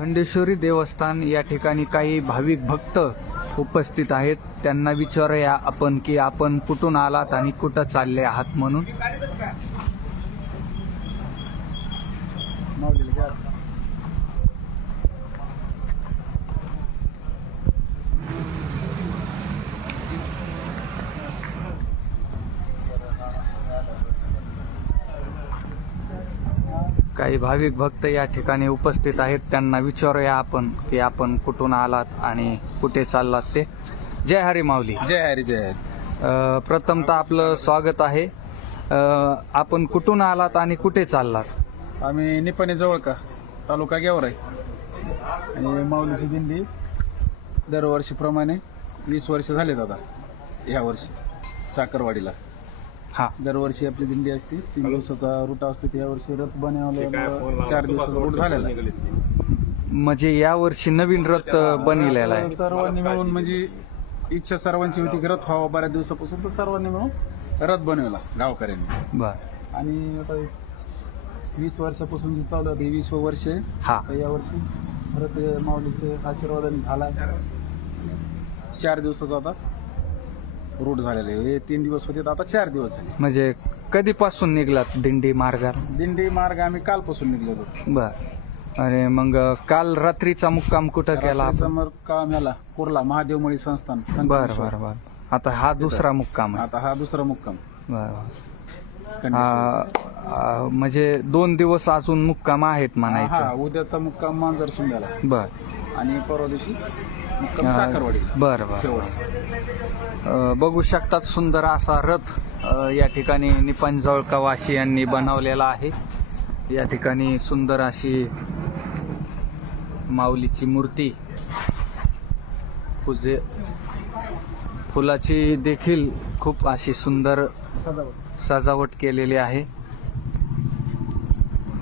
खंडेश्वरी देवस्थान या ठिकाणी काही भाविक भक्त उपस्थित आहेत. त्यांना विचारूया आपण की आपण कुठून आलात आणि कुठं चालले आहात म्हणून. काही भाविक भक्त या ठिकाणी उपस्थित आहेत. त्यांना विचारूया आपण की आपण कुठून आलात आणि कुठे चाललात ते. जय हरी माऊली. जय हरी जय हरी. प्रथमतः आपलं स्वागत आहे. आपण कुठून आलात आणि कुठे चाललात? आम्ही निपाणी जवळ का तालुका गेवराई आणि माऊलीची दिंडी दरवर्षीप्रमाणे 20 वर्ष झालेत आता. ह्या वर्षी साखरवाडीला हा, दरवर्षी आपली दिंडी असते. 3 दिवसाचा रूट असतो. यावर्षी रथ बनवल्यामुळे 4 दिवसाचा रूट झालेला आहे. म्हणजे यावर्षी नवीन रथ बनविलेला आहे. सर्वांनी मिळून म्हणजे इच्छा सर्वांची होती की रथ व्हावा बऱ्याच दिवसापासून, तर सर्वांनी मिळून रथ बनवला गावकऱ्यांनी. बर. आणि आता 20 वर्षापासून जी चालू आहे 20वं वर्ष आहे. हा, तर यावर्षी परत माऊलीचे आशीर्वादाने झाला. 4 दिवसाचा आता रूट झालेला आहे. हे 3 दिवस होते, आता 4 दिवस झाले. म्हणजे कधीपासून निघलात दिंडी मार्गाला? दिंडी मार्ग आम्ही कालपासून निघलो होतो. बर. आणि मग काल रात्रीचा मुक्काम कुठं केला आपण? समोर काम याला कुर्ला महादेवमळी संस्थान. बर बर बर. आता हा दुसरा मुक्काम आहे. आता हा दुसरा मुक्काम. बर. म्हणजे 2 दिवस अजून मुक्काम आहेत हा, म्हणायचं. उद्याचा मुक्काम मांजर शिंद्याला बर. आणि परवा दिवशी मुक्काम साखरवाडी. बर बर. शेवटचा बघू शकतात सुंदर असा रथ या ठिकाणी निपाणी जवळका वाशी यांनी बनवलेला आहे. या ठिकाणी सुंदर अशी माऊलीची मूर्ती, पूजे फुलाची देखील खूप अशी सुंदर सजावट केलेली आहे.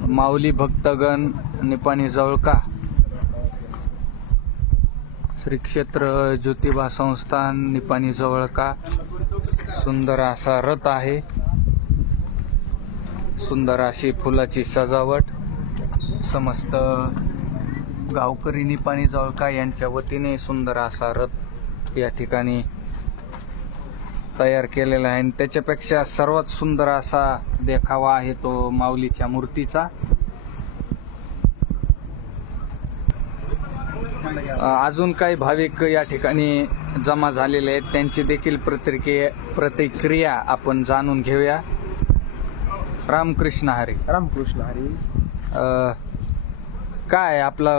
माऊली भक्तगण निपाणी जवळका श्री क्षेत्र ज्योतिबा संस्थान निपाणी जवळका सुंदर असा रथ आहे. सुंदर अशी फुलाची सजावट समस्त गावकरी निपाणी जवळका यांच्या वतीने सुंदर असा रथ या ठिकाणी तयार केलेला आहे. आणि त्याच्यापेक्षा सर्वात सुंदर असा देखावा आहे तो माऊलीच्या मूर्तीचा. अजून काही भाविक या ठिकाणी जमा झालेले आहेत. त्यांची देखील प्रतिक्रिया आपण जाणून घेऊया. रामकृष्ण हरी. रामकृष्ण हरी. काय आपला